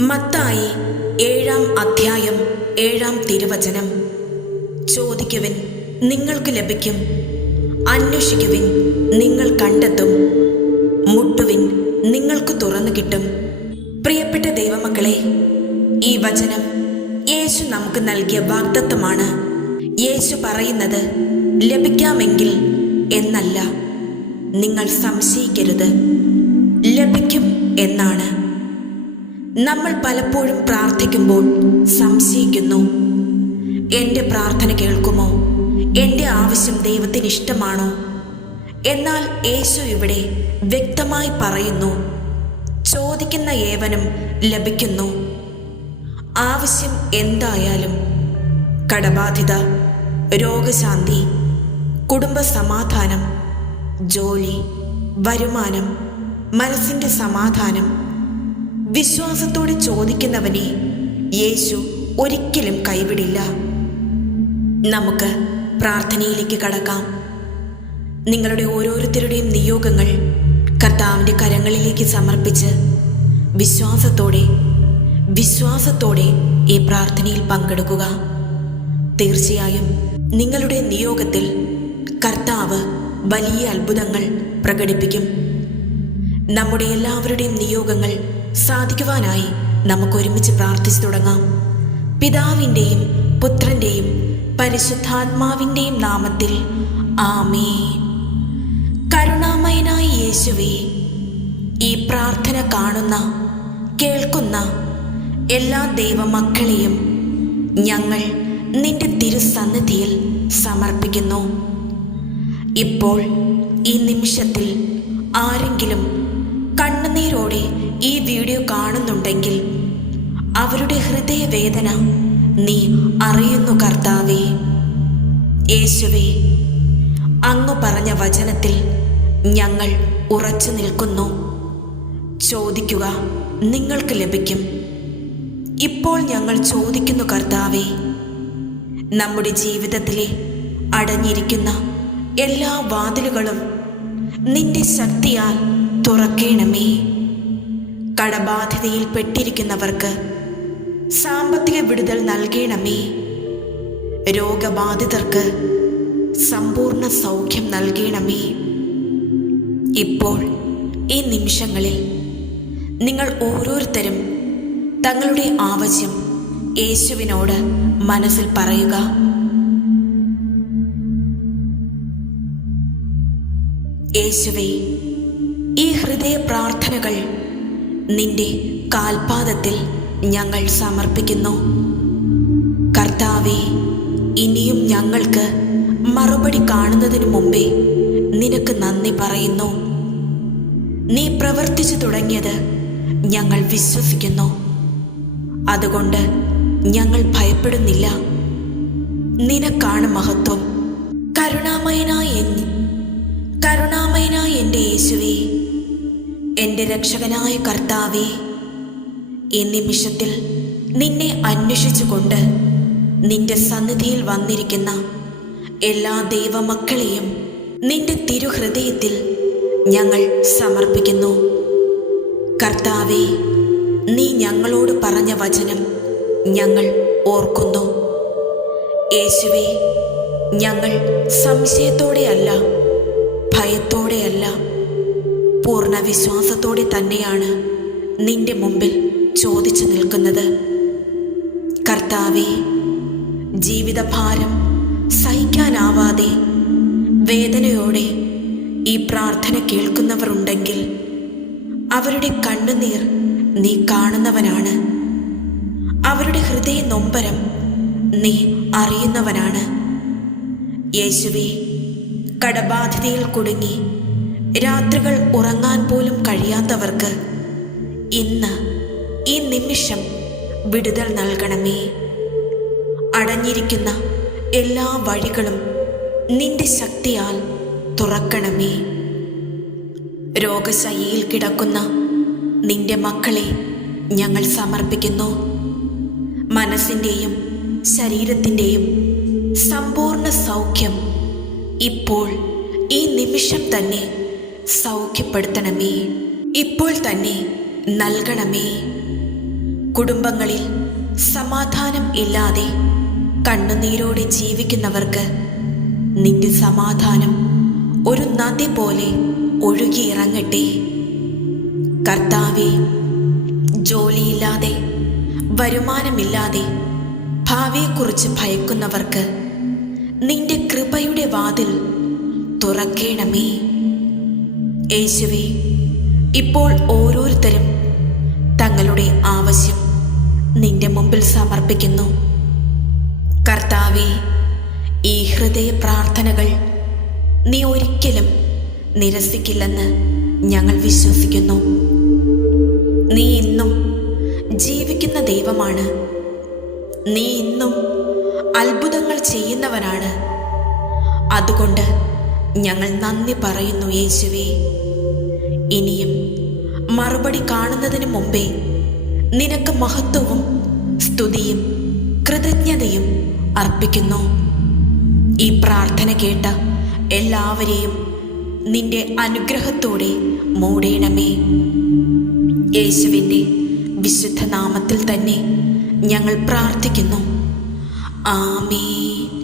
മത്തായി 7-ാം 7-ാം തിരുവചനം. ചോദിക്കുവിൻ, നിങ്ങൾക്ക് ലഭിക്കും; അന്വേഷിക്കുവിൻ, നിങ്ങൾ കണ്ടെത്തും; മുട്ടുവിൻ, നിങ്ങൾക്ക് തുറന്നു കിട്ടും. പ്രിയപ്പെട്ട ദൈവമക്കളെ, ഈ വചനം യേശു നമുക്ക് നൽകിയ വാഗ്ദത്തമാണ്. യേശു പറയുന്നത് ലഭിക്കാമെങ്കിൽ എന്നല്ല, നിങ്ങൾ സംശയിക്കരുത്, ലഭിക്കും എന്നാണ്. നമ്മൾ പലപ്പോഴും പ്രാർത്ഥിക്കുമ്പോൾ സംശയിക്കുന്നു. എൻ്റെ പ്രാർത്ഥന കേൾക്കുമോ? എൻ്റെ ആവശ്യം ദൈവത്തിന് ഇഷ്ടമാണോ? എന്നാൽ യേശു ഇവിടെ വ്യക്തമായി പറയുന്നു, ചോദിക്കുന്ന ഏവനും ലഭിക്കുന്നു. ആവശ്യം എന്തായാലും, കടബാധ്യത, രോഗശാന്തി, കുടുംബ സമാധാനം, ജോലി, വരുമാനം, മനസ്സിൻ്റെ സമാധാനം, വിശ്വാസത്തോടെ ചോദിക്കുന്നവനെ യേശു ഒരിക്കലും കൈവിടില്ല. നമുക്ക് പ്രാർത്ഥനയിലേക്ക് കടക്കാം. നിങ്ങളുടെ ഓരോരുത്തരുടെയും നിയോഗങ്ങൾ കർത്താവിൻ്റെ കരങ്ങളിലേക്ക് സമർപ്പിച്ച് വിശ്വാസത്തോടെ ഈ പ്രാർത്ഥനയിൽ പങ്കെടുക്കുക. തീർച്ചയായും നിങ്ങളുടെ നിയോഗത്തിൽ കർത്താവ് വലിയ അത്ഭുതങ്ങൾ പ്രകടിപ്പിക്കും. നമ്മുടെ എല്ലാവരുടെയും നിയോഗങ്ങൾ സാധിക്കുവാനായി നമുക്ക് ഒരുമിച്ച് പ്രാർത്ഥിച്ചു തുടങ്ങാം. പിതാവിൻ്റെയും പുത്രൻ്റെയും പരിശുദ്ധാത്മാവിൻ്റെയും നാമത്തിൽ ആമേൻ. കരുണാമയനായ യേശുവേ, ഈ പ്രാർത്ഥന കാണുന്ന കേൾക്കുന്ന എല്ലാ ദൈവമക്കളെയും ഞങ്ങൾ നിന്റെ തിരുസന്നിധിയിൽ സമർപ്പിക്കുന്നു. ഇപ്പോൾ ഈ നിമിഷത്തിൽ ആരെങ്കിലും കണ്ണുനീരോടെ ഈ വീഡിയോ കാണുന്നുണ്ടെങ്കിൽ അവരുടെ ഹൃദയവേദന നീ അറിയുന്നു കർത്താവേ. യേശുവേ, അങ്ങ് പറഞ്ഞ വചനത്തിൽ ഞങ്ങൾ ഉറച്ചു നിൽക്കുന്നു. ചോദിക്കുക, നിങ്ങൾക്ക് ലഭിക്കും. ഇപ്പോൾ ഞങ്ങൾ ചോദിക്കുന്നു കർത്താവേ, നമ്മുടെ ജീവിതത്തിലെ അടഞ്ഞിരിക്കുന്ന എല്ലാ വാതിലുകളും നിന്റെ ശക്തിയാൽ തുറക്കേണമേ. കടബാധ്യതയിൽ പെട്ടിരിക്കുന്നവർക്ക് സാമ്പത്തിക വിടുതൽ നൽകണമേ. രോഗബാധിതർക്ക് സമ്പൂർണ്ണ സൗഖ്യം നൽകണമേ. ഇപ്പോൾ ഈ നിമിഷങ്ങളിൽ നിങ്ങൾ ഓരോരുത്തരും തങ്ങളുടെ ആവശ്യം യേശുവിനോട് മനസ്സിൽ പറയുക. യേശുവേ, ഈ ഹൃദയ പ്രാർത്ഥനകൾ നിന്റെ കാൽപാദത്തിൽ ഞങ്ങൾ സമർപ്പിക്കുന്നു. കർത്താവേ, ഇനിയും ഞങ്ങൾക്ക് മറുപടി കാണുന്നതിന് മുമ്പേ നിനക്ക് നന്ദി പറയുന്നു. നീ പ്രവർത്തിച്ചു തുടങ്ങിയത് ഞങ്ങൾ വിശ്വസിക്കുന്നു. അതുകൊണ്ട് ഞങ്ങൾ ഭയപ്പെടുന്നില്ല. നിനക്കാണ് മഹത്വം. കരുണാമയനായ എൻ്റെ യേശുവേ, എൻ്റെ രക്ഷകനായ കർത്താവേ, ഈ നിമിഷത്തിൽ നിന്നെ അന്വേഷിച്ചുകൊണ്ട് നിന്റെ സന്നിധിയിൽ വന്നിരിക്കുന്ന എല്ലാ ദൈവമക്കളെയും നിന്റെ തിരുഹൃദയത്തിൽ ഞങ്ങൾ സമർപ്പിക്കുന്നു. കർത്താവേ, നീ ഞങ്ങളോട് പറഞ്ഞ വചനം ഞങ്ങൾ ഓർക്കുന്നു. യേശുവേ, ഞങ്ങൾ സംശയത്തോടെയല്ല, ഭയത്തോടെയല്ല, പൂർണ്ണ വിശ്വാസത്തോടെ തന്നെയാണ് നിന്റെ മുമ്പിൽ ചോദിച്ചു നിൽക്കുന്നത്. കർത്താവേ, ജീവിതഭാരം സഹിക്കാനാവാതെ വേദനയോടെ ഈ പ്രാർത്ഥന കേൾക്കുന്നവർ ഉണ്ടെങ്കിൽ അവരുടെ കണ്ണുനീർ നീ കാണുന്നവനാണ്. അവരുടെ ഹൃദയ നൊമ്പരം നീ അറിയുന്നവനാണ്. യേശുവേ, കടബാധ്യതയിൽ കുടുങ്ങി രാത്രികൾ ഉറങ്ങാൻ പോലും കഴിയാത്തവർക്ക് ഇന്ന് ഈ നിമിഷം വിടുതൽ നൽകണമേ. അടഞ്ഞിരിക്കുന്ന എല്ലാ വഴികളും നിന്റെ ശക്തിയാൽ തുറക്കണമേ. രോഗശയ്യയിൽ കിടക്കുന്ന നിന്റെ മക്കളെ ഞങ്ങൾ സമർപ്പിക്കുന്നു. മനസ്സിൻ്റെയും ശരീരത്തിൻ്റെയും സമ്പൂർണ്ണ സൗഖ്യം ഇപ്പോൾ ഈ നിമിഷം തന്നെ സൗഖ്യപ്പെടുത്തണമേ. ഇപ്പോൾ തന്നെ നൽകണമേ. കുടുംബങ്ങളിൽ സമാധാനം ഇല്ലാതെ കണ്ണുനീരോടെ ജീവിക്കുന്നവർക്ക് നിന്റെ സമാധാനം ഒരു നദി പോലെ ഒഴുകിയിറങ്ങട്ടെ. കർത്താവേ, ജോലിയില്ലാതെ വരുമാനമില്ലാതെ ഭാവിയെക്കുറിച്ച് ഭയക്കുന്നവർക്ക് നിന്റെ കൃപയുടെ വാതിൽ തുറക്കേണമേ. യേശുവേ, ഇപ്പോൾ ഓരോരുത്തരും തങ്ങളുടെ ആവശ്യം നിന്റെ മുമ്പിൽ സമർപ്പിക്കുന്നു. കർത്താവേ, ഈ ഹൃദയ പ്രാർത്ഥനകൾ നീ ഒരിക്കലും നിരസിക്കില്ലെന്ന് ഞങ്ങൾ വിശ്വസിക്കുന്നു. നീ ഇന്നും ജീവിക്കുന്ന ദൈവമാണ്. നീ ഇന്നും അത്ഭുതങ്ങൾ ചെയ്യുന്നവനാണ്. അതുകൊണ്ട് ഞങ്ങൾ നന്ദി പറയുന്നു യേശുവേ. ഇനിയും മറുപടി കാണുന്നതിന് മുമ്പേ നിനക്ക് മഹത്വവും സ്തുതിയും കൃതജ്ഞതയും അർപ്പിക്കുന്നു. ഈ പ്രാർത്ഥന കേട്ട എല്ലാവരെയും നിന്റെ അനുഗ്രഹത്തോടെ മൂടേണമേ. യേശുവിൻ്റെ വിശുദ്ധ നാമത്തിൽ തന്നെ ഞങ്ങൾ പ്രാർത്ഥിക്കുന്നു. ആമേൻ.